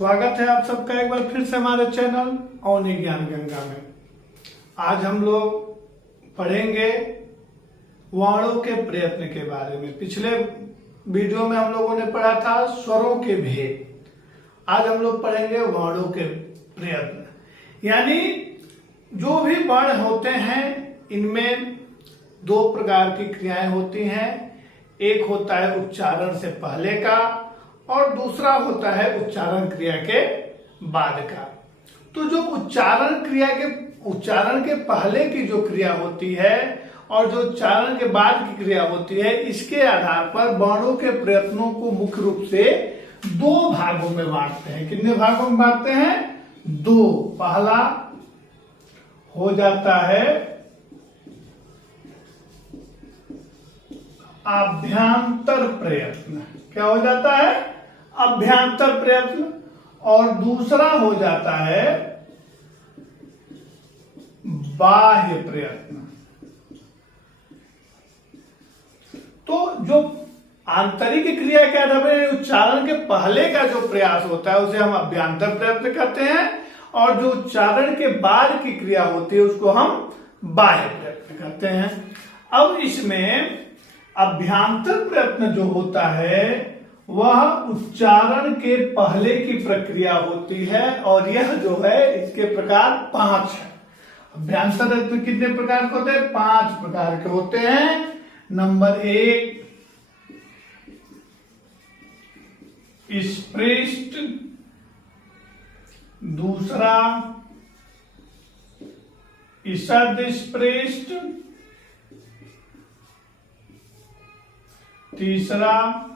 स्वागत है आप सबका एक बार फिर से हमारे चैनल अवनी ज्ञान गंगा में। आज हम लोग पढ़ेंगे वर्णों के प्रयत्न के बारे में। पिछले वीडियो में हम लोगों ने पढ़ा था स्वरों के भेद। आज हम लोग पढ़ेंगे वर्णों के प्रयत्न। यानी जो भी वर्ण होते हैं इनमें दो प्रकार की क्रियाएं होती हैं। एक होता है उच्चारण से पहले का और दूसरा होता है उच्चारण क्रिया के बाद का। तो जो उच्चारण के पहले की जो क्रिया होती है और जो उच्चारण के बाद की क्रिया होती है, इसके आधार पर वर्णों के प्रयत्नों को मुख्य रूप से दो भागों में बांटते हैं। कितने भागों में बांटते हैं? दो। पहला हो जाता है अभ्यांतर प्रयत्न। क्या हो जाता है? अभ्यांतर प्रयत्न। और दूसरा हो जाता है बाह्य प्रयत्न। तो जो आंतरिक क्रिया के आधार पर उच्चारण के पहले का जो प्रयास होता है उसे हम अभ्यांतर प्रयत्न कहते हैं, और जो उच्चारण के बाद की क्रिया होती है उसको हम बाह्य प्रयत्न कहते हैं। अब इसमें अभ्यांतर प्रयत्न जो होता है वह उच्चारण के पहले की प्रक्रिया होती है, और यह जो है इसके प्रकार 5 है। अभ्यांतर प्रयत्न कितने प्रकार के होते हैं? 5 प्रकार के होते हैं। नंबर 1 स्पृष्ट, दूसरा ईषद स्पृष्ट, तीसरा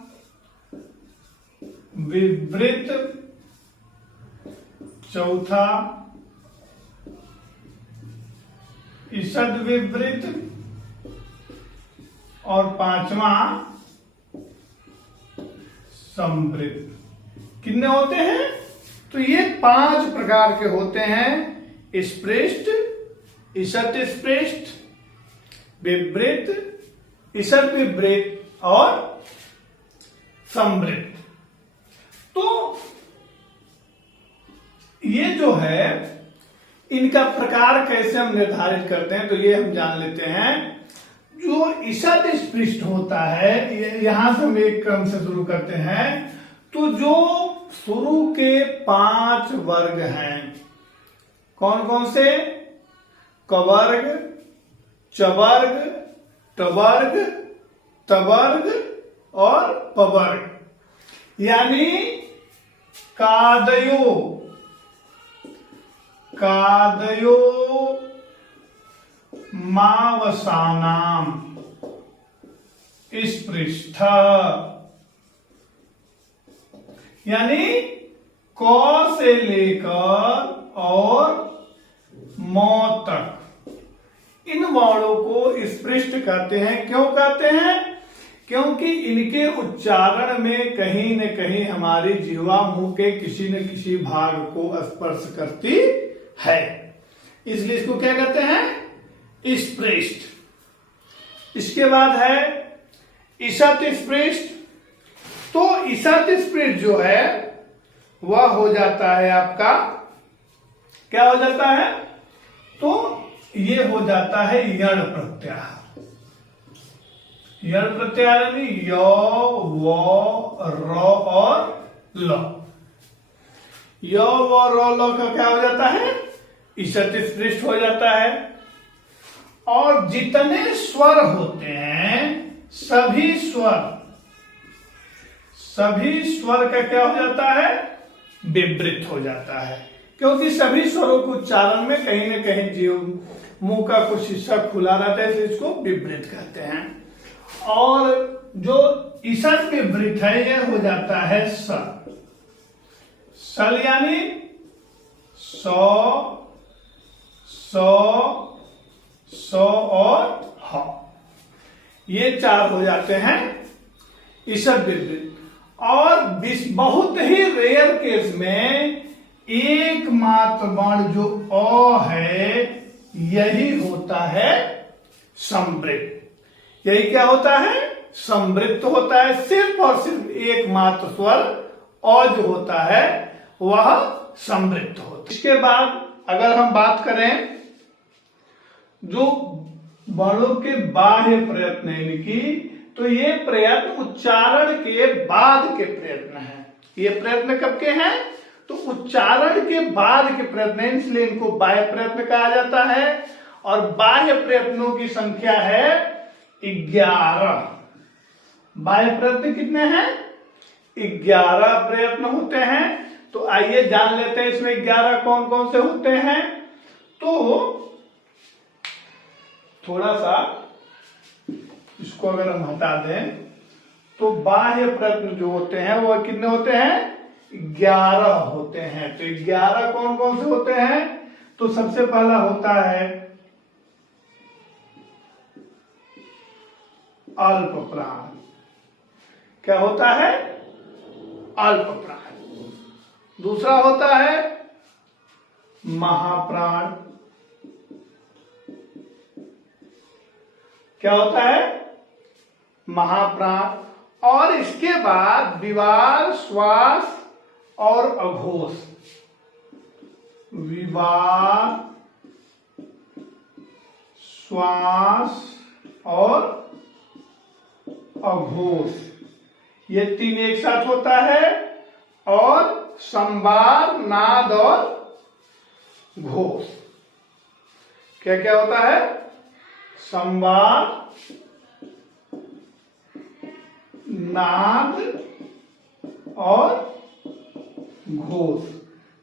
विवृत, चौथा ईषद विवृत, और 5वां संवृत। कितने होते हैं? तो ये 5 प्रकार के होते हैं। स्पृष्ट, ईषद स्पृष्ट, विवृत, ईषद विवृत और संवृत। तो ये जो है इनका प्रकार कैसे हम निर्धारित करते हैं, तो ये हम जान लेते हैं। जो ईषद स्पृष्ट होता है, यहां से हम एक क्रम से शुरू करते हैं। तो जो शुरू के 5 वर्ग हैं, कौन कौन से? कवर्ग, चवर्ग, टवर्ग, तवर्ग और पवर्ग। यानी कादयो, मावसानाम स्पृष्ट। यानी क से लेकर और म तक इन वर्णों को स्पृष्ट कहते हैं। क्यों कहते हैं? क्योंकि इनके उच्चारण में कहीं न कहीं हमारी जिह्वा मुंह के किसी न किसी भाग को स्पर्श करती है, इसलिए इसको क्या कहते हैं? स्पृष्ट। इसके बाद है ईषद स्पृष्ट। तो ईषद स्पृष्ट जो है वह हो जाता है आपका, क्या हो जाता है? तो ये हो जाता है यण प्रत्याहार। यण प्रत्याहार यानी य, व, र और ल। य, व, र, ल का क्या हो जाता है? ईषद स्पृष्ट हो जाता है। और जितने स्वर होते हैं सभी स्वर का क्या हो जाता है? विवृत हो जाता है। क्योंकि सभी स्वरों के उच्चारण में कहीं न कहीं जीव मुंह का कुछ हिस्सा खुला रहता है, इसलिए इसको विवृत कहते हैं। और जो ईषद विवृत है यह हो जाता है सल। सल यानी सौ, और ह। ये 4 हो जाते हैं ईषद विवृत। और बहुत ही रेयर केस में एकमात्र वर्ण जो अ है यही होता है संवृत। यही क्या होता है? संवृत होता है। सिर्फ और सिर्फ एकमात्र स्वर अ जो होता है वह समृद्ध होती। इसके बाद अगर हम बात करें जो वर्णों के बाह्य प्रयत्न यानी कि, तो ये प्रयत्न उच्चारण के बाद के प्रयत्न हैं। ये प्रयत्न कब के हैं? तो उच्चारण के बाद के प्रयत्न हैं, इसलिए इनको बाह्य प्रयत्न कहा जाता है। और बाह्य प्रयत्नों की संख्या है 11। बाह्य प्रयत्न कितने हैं? 11 प्रयत्न होते हैं। तो आइए जान लेते हैं इसमें 11 कौन कौन से होते हैं। तो थोड़ा सा इसको अगर हम हटा दें तो बाह्य प्रयत्न जो होते हैं वो कितने होते हैं? 11 होते हैं। तो 11 कौन कौन से होते हैं? तो सबसे पहला होता है अल्प प्राण। क्या होता है? अल्प प्राण। दूसरा होता है महाप्राण। क्या होता है? महाप्राण। और इसके बाद विवार, श्वास और अघोष। विवार, श्वास और अघोष, ये 3 एक साथ होता है। और संवार, नाद और घोष। क्या क्या होता है? संवार, नाद और घोष।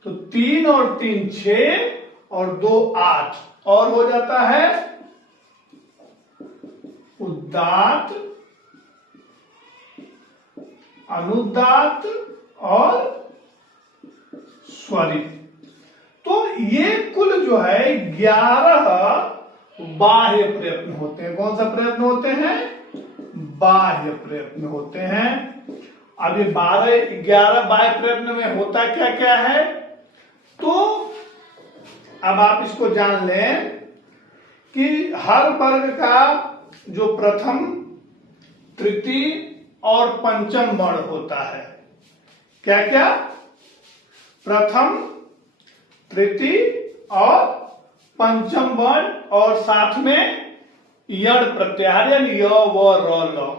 तो 3 और 3 6 और 2 8 और हो जाता है उदात्त, अनुदात्त और स्वरित। तो ये कुल जो है 11 बाह्य प्रयत्न होते हैं। कौन सा प्रयत्न होते हैं? बाह्य प्रयत्न होते हैं। अब ये 11 बाह्य प्रयत्न में होता क्या क्या है, तो अब आप इसको जान लें कि हर वर्ग का जो प्रथम, तृतीय और पंचम वर्ण होता है। क्या क्या? प्रथम, तृतीय और पंचम वर्ण, और साथ में यण प्रत्याहार यानी य व र ल।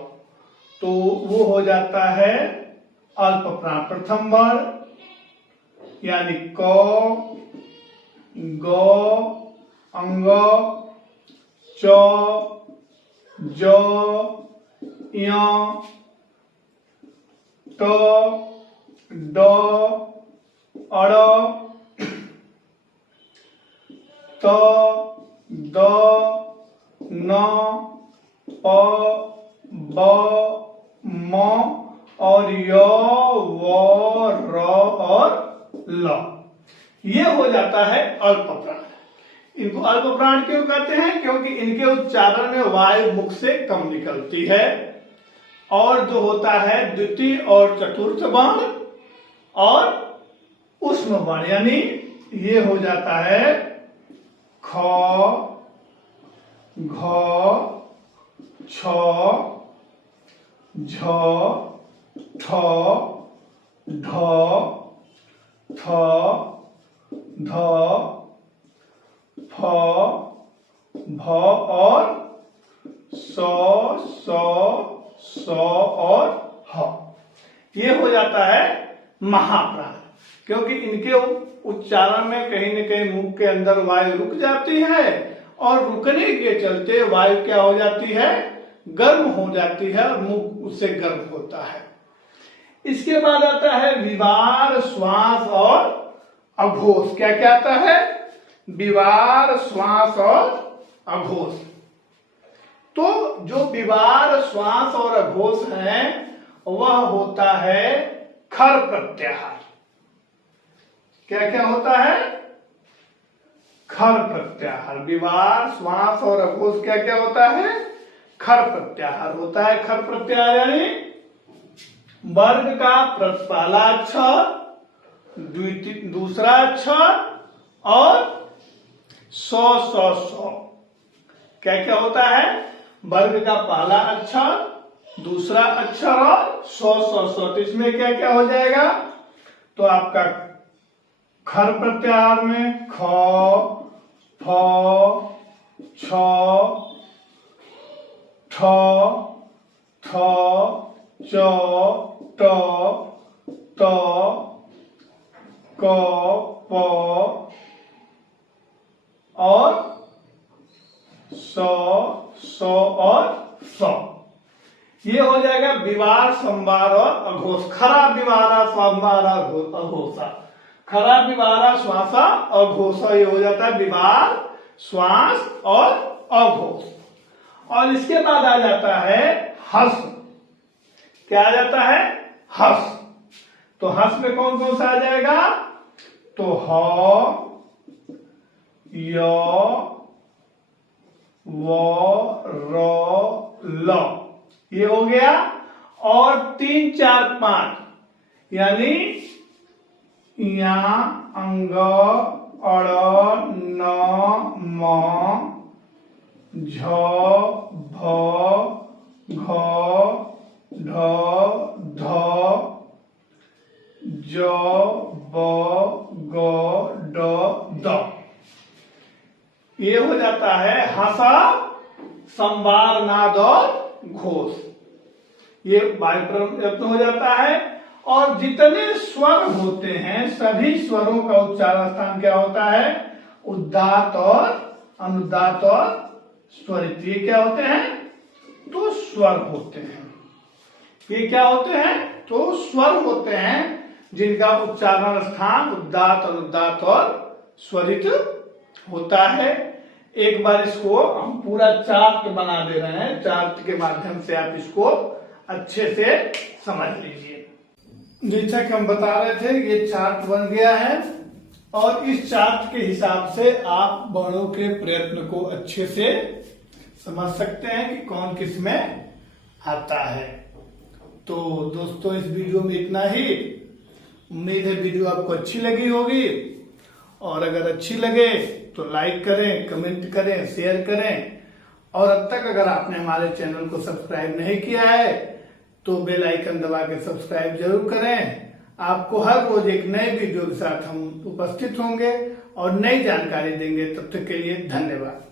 तो वो हो जाता है अल्प प्राण। प्रथम वर्ण यानी क, ग, अंग, च, ज, य, ट, ड, अड़, त, द, न, प, ब, म और य, व, र और ल। ये हो जाता है अल्प प्राण। इनको अल्प प्राण क्यों कहते हैं? क्योंकि इनके उच्चारण में वायु मुख से कम निकलती है। और जो होता है द्वितीय और चतुर्थ वर्ण और ऊष्म वर्ण, यानी ये हो जाता है ख, घ, छ, झ, ठ, ढ, थ, ध, फ, भ और स, स और ह। ये हो जाता है महाप्राण। क्योंकि इनके उच्चारण में कहीं न कहीं मुख के अंदर वायु रुक जाती है और रुकने के चलते वायु क्या हो जाती है? गर्म हो जाती है और मुख उससे गर्म होता है। इसके बाद आता है विवार, श्वास और अघोष। क्या क्या आता है? विवार, श्वास और अघोष। तो जो विवार, श्वास और अघोष है वह होता है खर प्रत्याहार। क्या क्या होता है? खर प्रत्याहार। विवार, श्वास और अघोष क्या क्या होता है? खर प्रत्याहार होता है। खर प्रत्याहार यानी वर्ग का पहला अक्षर, दूसरा अक्षर और सौ सौ सौ। क्या क्या होता है? वर्ग का पहला अक्षर, दूसरा अक्षर और सौ सौ सौ। तो इसमें क्या क्या हो जाएगा? तो आपका खर प्रत्याहार में ख, फ, छ, ठ, थ, च, ट, त, क, प और स और स। ये हो जाएगा विवार, संवार और अघोष। खरा विवारा संवारा अघोषा, खरा विवारा श्वासा अघोषा, ये हो जाता है विवार, श्वास और अघोष। और इसके बाद आ जाता है हस। क्या आ जाता है? हस। तो हस में कौन कौन सा आ जाएगा? तो ह, य, व, र, ल, ये हो गया। और 3, 4, 5 यानी या, अंग, अड़, न, म, झ, भ, घ, ढ, ध, ज, ब, ग, ड, द। ये हो जाता है हसा, संवार, नाद और घोष। ये वायु प्रयत्न हो जाता है। और जितने स्वर होते हैं सभी स्वरों का उच्चारण स्थान क्या होता है? उदात्त और अनुदात्त और स्वरित। ये क्या होते हैं? तो स्वर होते हैं। ये क्या होते हैं? तो स्वर होते हैं जिनका उच्चारण स्थान उदात्त, अनुदात्त और स्वरित होता है। एक बार इसको हम पूरा चार्ट बना दे रहे हैं, चार्ट के माध्यम से आप इसको अच्छे से समझ लीजिए। जैसा कि हम बता रहे थे ये चार्ट बन गया है और इस चार्ट के हिसाब से आप वर्णों के प्रयत्न को अच्छे से समझ सकते हैं कि कौन किस में आता है। तो दोस्तों इस वीडियो में इतना ही। उम्मीद है वीडियो आपको अच्छी लगी होगी और अगर अच्छी लगे तो लाइक करें, कमेंट करें, शेयर करें। और अब तक अगर आपने हमारे चैनल को सब्सक्राइब नहीं किया है तो बेल आइकन दबा के सब्सक्राइब जरूर करें। आपको हर रोज एक नए वीडियो के साथ हम उपस्थित होंगे और नई जानकारी देंगे। तब तक के लिए धन्यवाद।